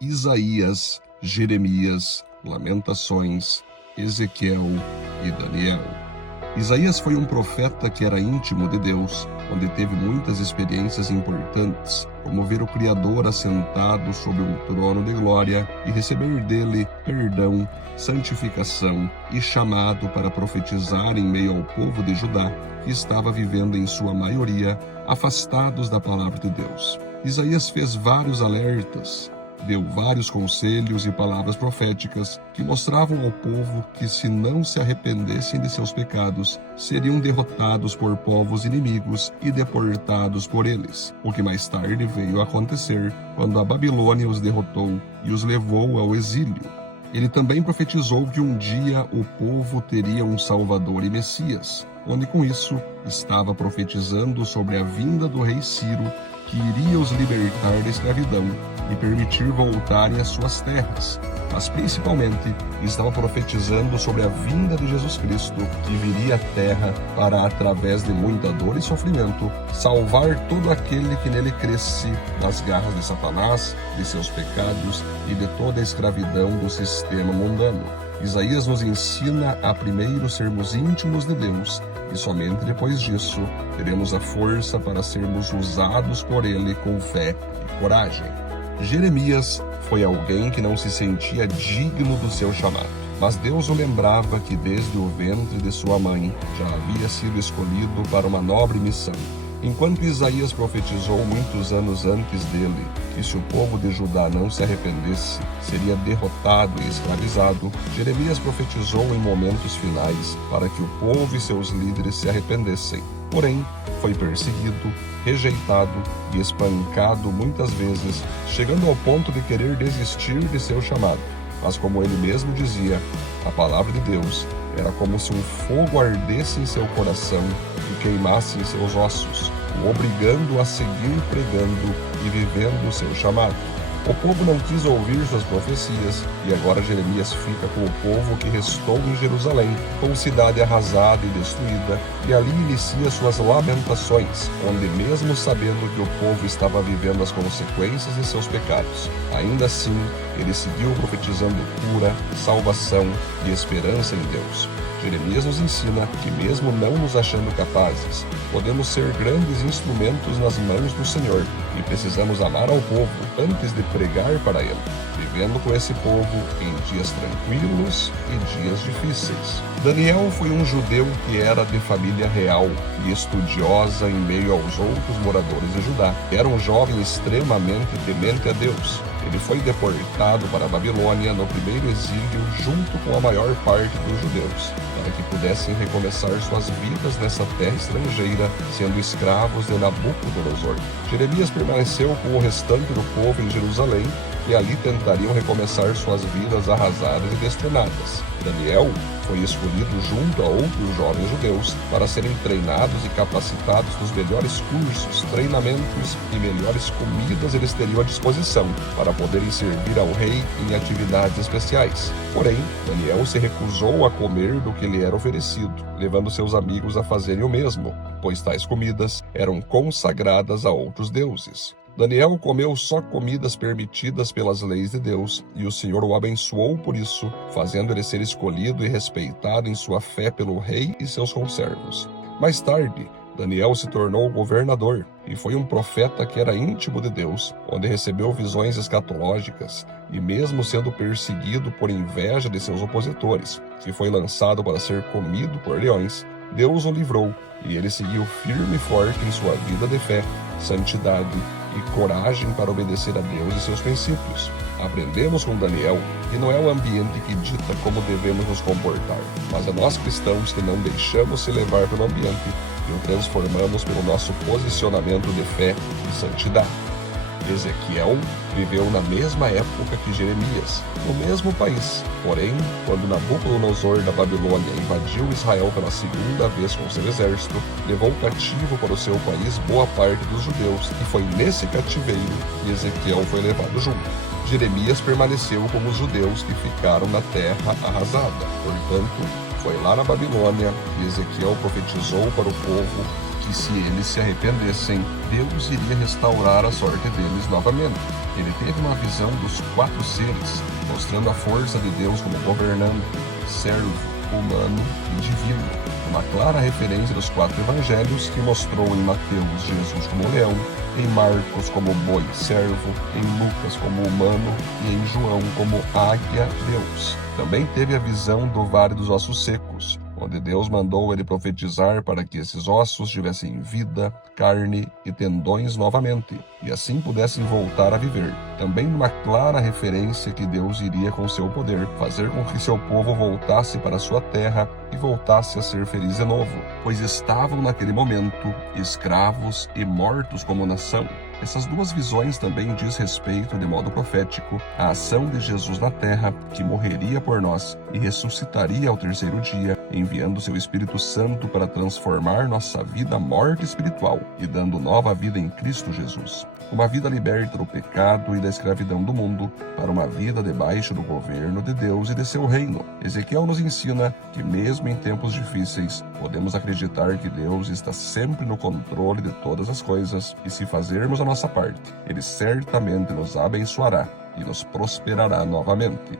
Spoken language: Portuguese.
Isaías, Jeremias, Lamentações, Ezequiel e Daniel. Isaías foi um profeta que era íntimo de Deus, onde teve muitas experiências importantes, como ver o Criador assentado sobre um trono de glória e receber dele perdão, santificação e chamado para profetizar em meio ao povo de Judá, que estava vivendo em sua maioria afastados da palavra de Deus. Isaías fez vários alertas, deu vários conselhos e palavras proféticas que mostravam ao povo que, se não se arrependessem de seus pecados, seriam derrotados por povos inimigos e deportados por eles, o que mais tarde veio a acontecer quando a Babilônia os derrotou e os levou ao exílio. Ele também profetizou que um dia o povo teria um Salvador e Messias, onde com isso estava profetizando sobre a vinda do rei Ciro, que iria os libertar da escravidão e permitir voltarem às suas terras, mas principalmente estava profetizando sobre a vinda de Jesus Cristo, que viria à terra para, através de muita dor e sofrimento, salvar todo aquele que nele cresce das garras de Satanás, de seus pecados e de toda a escravidão do sistema mundano. Isaías nos ensina a primeiro sermos íntimos de Deus e somente depois disso teremos a força para sermos usados por Ele com fé e coragem. Jeremias foi alguém que não se sentia digno do seu chamado, mas Deus o lembrava que desde o ventre de sua mãe já havia sido escolhido para uma nobre missão. Enquanto Isaías profetizou muitos anos antes dele que, se o povo de Judá não se arrependesse, seria derrotado e escravizado, Jeremias profetizou em momentos finais para que o povo e seus líderes se arrependessem. Porém, foi perseguido, rejeitado e espancado muitas vezes, chegando ao ponto de querer desistir de seu chamado. Mas, como ele mesmo dizia, a palavra de Deus era como se um fogo ardesse em seu coração e queimasse em seus ossos, o obrigando a seguir pregando e vivendo o seu chamado. O povo não quis ouvir suas profecias, e agora Jeremias fica com o povo que restou em Jerusalém, com cidade arrasada e destruída, e ali inicia suas lamentações, onde, mesmo sabendo que o povo estava vivendo as consequências de seus pecados, ainda assim ele seguiu profetizando cura, salvação e esperança em Deus. Jeremias nos ensina que, mesmo não nos achando capazes, podemos ser grandes instrumentos nas mãos do Senhor e precisamos amar ao povo antes de pregar para ele, vivendo com esse povo em dias tranquilos e dias difíceis. Daniel foi um judeu que era de família real e estudiosa em meio aos outros moradores de Judá. Era um jovem extremamente temente a Deus. Ele foi deportado para a Babilônia no primeiro exílio junto com a maior parte dos judeus, para que pudessem recomeçar suas vidas nessa terra estrangeira, sendo escravos de Nabucodonosor. Jeremias permaneceu com o restante do povo em Jerusalém e ali tentariam recomeçar suas vidas arrasadas e destinadas. Daniel foi escolhido junto a outros jovens judeus para serem treinados e capacitados nos melhores cursos, treinamentos e melhores comidas eles teriam à disposição para poderem servir ao rei em atividades especiais. Porém, Daniel se recusou a comer do que lhe era oferecido, levando seus amigos a fazerem o mesmo, pois tais comidas eram consagradas a outros deuses. Daniel comeu só comidas permitidas pelas leis de Deus, e o Senhor o abençoou por isso, fazendo ele ser escolhido e respeitado em sua fé pelo rei e seus conservos. Mais tarde, Daniel se tornou governador e foi um profeta que era íntimo de Deus, onde recebeu visões escatológicas e, mesmo sendo perseguido por inveja de seus opositores, que foi lançado para ser comido por leões, Deus o livrou e ele seguiu firme e forte em sua vida de fé, santidade e coragem para obedecer a Deus e seus princípios. Aprendemos com Daniel que não é o ambiente que dita como devemos nos comportar, mas é nós cristãos que não deixamos se levar pelo ambiente e o transformamos pelo nosso posicionamento de fé e santidade. Ezequiel viveu na mesma época que Jeremias, no mesmo país. Porém, quando Nabucodonosor da Babilônia invadiu Israel pela segunda vez com seu exército, levou cativo para o seu país boa parte dos judeus, e foi nesse cativeiro que Ezequiel foi levado junto. Jeremias permaneceu com os judeus que ficaram na terra arrasada. Portanto, foi lá na Babilônia que Ezequiel profetizou para o povo que se eles se arrependessem, Deus iria restaurar a sorte deles novamente. Ele teve uma visão dos 4 seres, mostrando a força de Deus como governante, servo, humano e divino. Uma clara referência dos 4 evangelhos que mostrou em Mateus Jesus como leão, em Marcos como boi servo, em Lucas como humano e em João como águia Deus. Também teve a visão do Vale dos Ossos Secos, onde Deus mandou ele profetizar para que esses ossos tivessem vida, carne e tendões novamente, e assim pudessem voltar a viver. Também uma clara referência que Deus iria com seu poder fazer com que seu povo voltasse para sua terra e voltasse a ser feliz de novo, pois estavam naquele momento escravos e mortos como nação. Essas 2 visões também diz respeito, de modo profético, à ação de Jesus na terra, que morreria por nós e ressuscitaria ao 3º dia, enviando seu Espírito Santo para transformar nossa vida morta espiritual e dando nova vida em Cristo Jesus. Uma vida liberta do pecado e da escravidão do mundo para uma vida debaixo do governo de Deus e de seu reino. Ezequiel nos ensina que mesmo em tempos difíceis, podemos acreditar que Deus está sempre no controle de todas as coisas e se fazermos a nossa parte, Ele certamente nos abençoará e nos prosperará novamente.